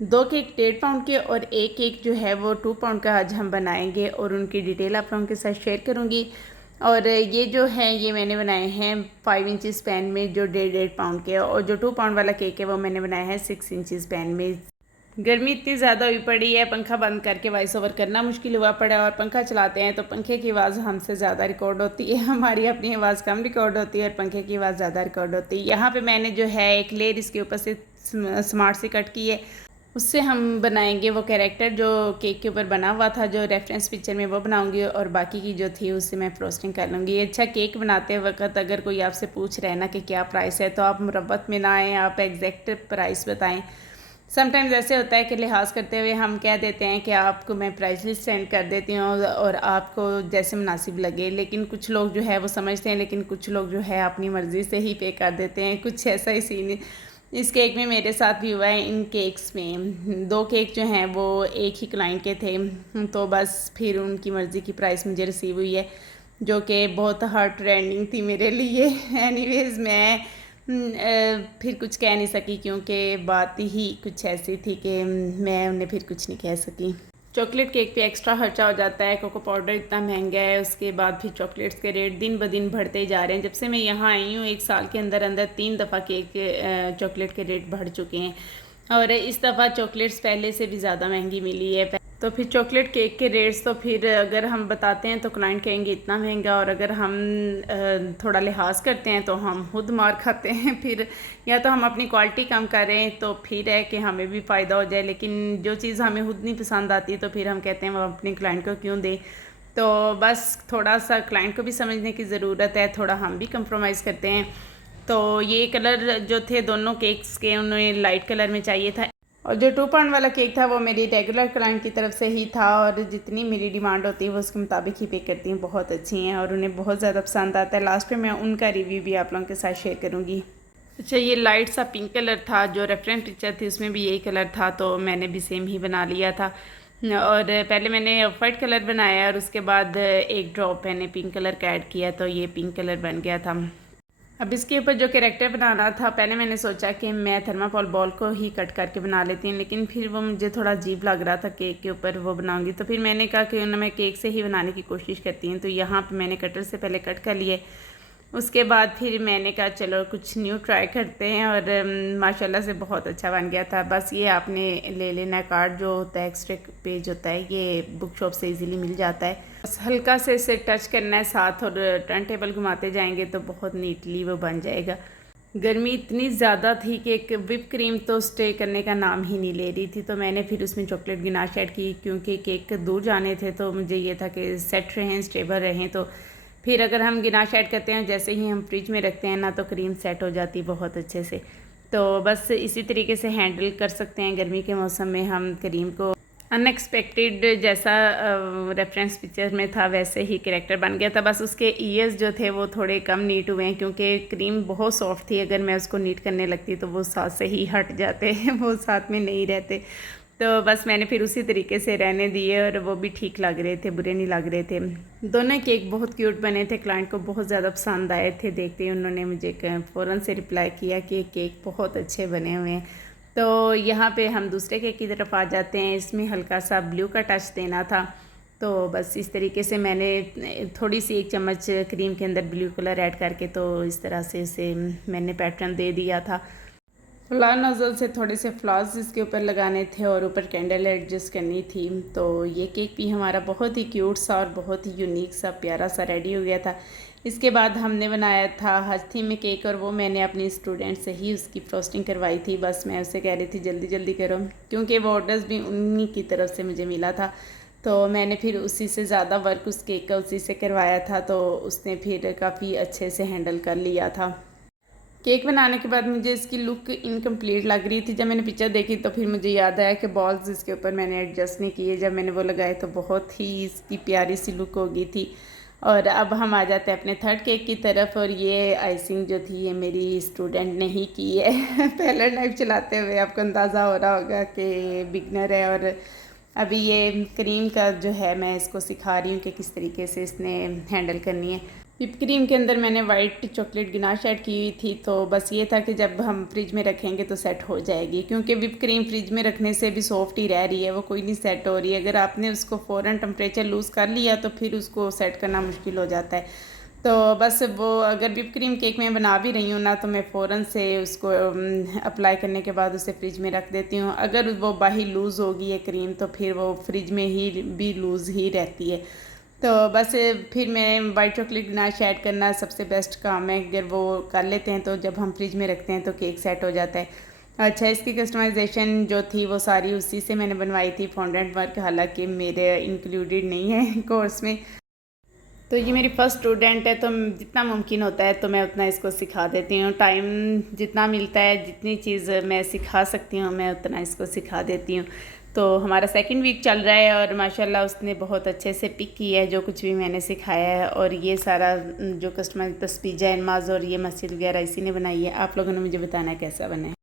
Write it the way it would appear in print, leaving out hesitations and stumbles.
2 cake 1.5 pound के और एक केक जो है वो 2 पाउंड का आज हम बनाएंगे और उनकी डिटेल आप लोगों के साथ शेयर करूंगी। और ये जो है ये मैंने बनाए हैं 5 इंचज़ पैन में जो 1.5 पाउंड के, और जो 2 पाउंड वाला केक है वो मैंने बनाया है 6 इंचज़ पैन में। गर्मी इतनी ज़्यादा हुई पड़ी है, पंखा बंद करके वॉइस ओवर करना मुश्किल हुआ पड़ा है, और पंखा चलाते हैं तो पंखे की आवाज़ हमसे ज़्यादा रिकॉर्ड होती है, हमारी अपनी आवाज़ कम रिकॉर्ड होती है और पंखे की आवाज़ ज़्यादा रिकॉर्ड होती है। यहाँ पे मैंने जो है एक लेयर इसके ऊपर से स्मार्ट से कट की है, उससे हम बनाएंगे वो कैरेक्टर जो केक के ऊपर बना हुआ था, जो रेफरेंस पिक्चर में वो बनाऊंगी, और बाकी की जो थी उससे मैं फ्रोस्टिंग कर लूँगी। अच्छा, केक बनाते वक्त अगर कोई आपसे पूछ रहा है ना कि क्या प्राइस है, तो आप मुरब्बत में ना आएँ, आप एग्जैक्ट प्राइस बताएं। समटाइम्स ऐसे होता है कि लिहाज करते हुए हम कह देते हैं कि आपको मैं प्राइस लिस्ट सेंड कर देती हूँ और आपको जैसे मुनासिब लगे, लेकिन कुछ लोग जो है वो समझते हैं, लेकिन कुछ लोग जो है अपनी मर्ज़ी से ही पे कर देते हैं। कुछ ऐसा ही सीन इस केक में मेरे साथ भी हुआ है। इन केक्स में 2 केक जो हैं वो एक ही क्लाइंट के थे, तो बस फिर उनकी मर्ज़ी की प्राइस मुझे रिसीव हुई है, जो कि बहुत हार्ट रेंडिंग थी मेरे लिए। एनीवेज़ मैं फिर कुछ कह नहीं सकी, क्योंकि बात ही कुछ ऐसी थी कि मैं उन्हें फिर कुछ नहीं कह सकी। चॉकलेट केक पे एक्स्ट्रा खर्चा हो जाता है, कोको पाउडर इतना महंगा है, उसके बाद फिर चॉकलेट्स के रेट दिन ब दिन बढ़ते ही जा रहे हैं। जब से मैं यहाँ आई हूँ 1 साल के अंदर अंदर 3 दफ़ा केक चॉकलेट के रेट बढ़ चुके हैं, और इस दफ़ा चॉकलेट्स पहले से भी ज़्यादा महंगी मिली है। तो फिर चॉकलेट केक के रेट्स तो फिर अगर हम बताते हैं तो क्लाइंट कहेंगे इतना महंगा, और अगर हम थोड़ा लिहाज करते हैं तो हम खुद मार खाते हैं। फिर या तो हम अपनी क्वालिटी कम करें तो फिर है कि हमें भी फ़ायदा हो जाए, लेकिन जो चीज़ हमें खुद नहीं पसंद आती तो फिर हम कहते हैं वो अपने क्लाइंट को क्यों दें। तो बस थोड़ा सा क्लाइंट को भी समझने की ज़रूरत है, थोड़ा हम भी कंप्रोमाइज़ करते हैं। तो ये कलर जो थे दोनों केक्स के, उन्हें लाइट कलर में चाहिए था, और जो 2 पाउंड वाला केक था वो मेरी रेगुलर क्लाइंट की तरफ से ही था, और जितनी मेरी डिमांड होती है वो उसके मुताबिक ही पे करती हैं। बहुत अच्छी हैं और उन्हें बहुत ज़्यादा पसंद आता है। लास्ट में मैं उनका रिव्यू भी आप लोगों के साथ शेयर करूँगी। अच्छा, ये लाइट सा पिंक कलर था, जो रेफरेंस पिक्चर थी उसमें भी यही कलर था, तो मैंने भी सेम ही बना लिया था। और पहले मैंने वाइट कलर बनाया और उसके बाद एक ड्रॉप मैंने पिंक कलर का ऐड किया, तो ये पिंक कलर बन गया था। अब इसके ऊपर जो कैरेक्टर बनाना था, पहले मैंने सोचा कि मैं थर्माकोल बॉल को ही कट करके बना लेती हूँ, लेकिन फिर वो मुझे थोड़ा अजीब लग रहा था केक के ऊपर वो बनाऊंगी, तो फिर मैंने कहा कि मैं केक से ही बनाने की कोशिश करती हूँ। तो यहाँ पे मैंने कटर से पहले कट कर लिए, उसके बाद फिर मैंने कहा चलो कुछ न्यू ट्राई करते हैं, और माशाल्लाह से बहुत अच्छा बन गया था। बस ये आपने ले लेना कार्ड जो होता है, एक्स्ट्रा पेज होता है, ये बुक शॉप से इजीली मिल जाता है। बस हल्का से इसे टच करना है साथ, और टर्न टेबल घुमाते जाएंगे तो बहुत नीटली वो बन जाएगा। गर्मी इतनी ज़्यादा थी कि एक विप क्रीम तो स्टे करने का नाम ही नहीं ले रही थी, तो मैंने फिर उसमें चॉकलेट गिनाश ऐड की, क्योंकि केक दूर जाने थे तो मुझे ये था कि सेट रहें, स्टेबल रहें। तो फिर अगर हम गिनाश ऐड करते हैं, जैसे ही हम फ्रिज में रखते हैं ना, तो क्रीम सेट हो जाती बहुत अच्छे से। तो बस इसी तरीके से हैंडल कर सकते हैं गर्मी के मौसम में हम क्रीम को। अनएक्सपेक्टेड जैसा रेफरेंस पिक्चर में था वैसे ही कैरेक्टर बन गया था। बस उसके ईयर्स जो थे वो थोड़े कम नीट हुए हैं, क्योंकि क्रीम बहुत सॉफ्ट थी, अगर मैं उसको नीट करने लगती तो वो साथ से ही हट जाते हैं, वो साथ में नहीं रहते। तो बस मैंने फिर उसी तरीके से रहने दिए, और वो भी ठीक लग रहे थे, बुरे नहीं लग रहे थे। दोनों केक बहुत क्यूट बने थे, क्लाइंट को बहुत ज़्यादा पसंद आए थे। देखते ही उन्होंने मुझे फ़ौरन से रिप्लाई किया कि केक बहुत अच्छे बने हुए हैं। तो यहाँ पे हम दूसरे केक की तरफ आ जाते हैं। इसमें हल्का सा ब्लू का टच देना था, तो बस इस तरीके से मैंने थोड़ी सी 1 चम्मच क्रीम के अंदर ब्लू कलर ऐड करके, तो इस तरह से उसे मैंने पैटर्न दे दिया था। फ्लावर नोज़ल से थोड़े से फ्लावर्स इसके ऊपर लगाने थे और ऊपर कैंडल एडजस्ट करनी थी। तो ये केक भी हमारा बहुत ही क्यूट सा और बहुत ही यूनिक सा प्यारा सा रेडी हो गया था। इसके बाद हमने बनाया था हज थीम में केक, और वो मैंने अपनी स्टूडेंट से ही उसकी फ्रोस्टिंग करवाई थी। बस मैं उससे कह रही थी जल्दी जल्दी करो, क्योंकि वो ऑर्डर्स भी उन्हीं की तरफ से मुझे मिला था। तो मैंने फिर उसी से ज़्यादा वर्क उस केक का उसी से करवाया था, तो उसने फिर काफ़ी अच्छे से हैंडल कर लिया था। केक बनाने के बाद मुझे इसकी लुक इनकम्प्लीट लग रही थी। जब मैंने पिक्चर देखी तो फिर मुझे याद आया कि बॉल्स इसके ऊपर मैंने एडजस्ट नहीं किए। जब मैंने वो लगाए तो बहुत ही इसकी प्यारी सी लुक हो गई थी। और अब हम आ जाते हैं अपने थर्ड केक की तरफ, और ये आइसिंग जो थी ये मेरी स्टूडेंट ने ही की है। पहला नाइफ चलाते हुए आपको अंदाज़ा हो रहा होगा कि बिगनर है, और अभी ये क्रीम का जो है मैं इसको सिखा रही हूँ कि किस तरीके से इसने हैंडल करनी है। व्हिप क्रीम के अंदर मैंने वाइट चॉकलेट गनाश ऐड की हुई थी, तो बस ये था कि जब हम फ्रिज में रखेंगे तो सेट हो जाएगी, क्योंकि व्हिप क्रीम फ्रिज में रखने से भी सॉफ्ट ही रह रही है, वो कोई नहीं सेट हो रही है। अगर आपने उसको फ़ौरन टेम्परेचर लूज़ कर लिया तो फिर उसको सेट करना मुश्किल हो जाता है। तो बस वो अगर व्हिप क्रीम केक मैं बना भी रही हूँ ना, तो मैं फ़ौरन से उसको अप्लाई करने के बाद उसे फ्रिज में रख देती हूँ। अगर वो बाही लूज़ होगी ये क्रीम तो फिर वो फ्रिज में ही भी लूज़ ही रहती है। तो बस फिर मैं वाइट चॉकलेट गनाश ऐड करना सबसे बेस्ट काम है। अगर वो कर लेते हैं तो जब हम फ्रिज में रखते हैं तो केक सेट हो जाता है। अच्छा, इसकी कस्टमाइजेशन जो थी वो सारी उसी से मैंने बनवाई थी, फॉन्डेंट वर्क हालांकि मेरे इंक्लूडेड नहीं है कोर्स में। तो ये मेरी फ़र्स्ट स्टूडेंट है, तो जितना मुमकिन होता है तो मैं उतना इसको सिखा देती हूँ। टाइम जितना मिलता है, जितनी चीज़ मैं सिखा सकती हूँ मैं उतना इसको सिखा देती हूँ। तो हमारा सेकंड वीक चल रहा है और माशाल्लाह उसने बहुत अच्छे से पिक किया है जो कुछ भी मैंने सिखाया है। और ये सारा जो कस्टमाइज तस्बीह जैन माज और ये मस्जिद वगैरह इसी ने बनाई है। आप लोगों ने मुझे बताना है कैसा बना है।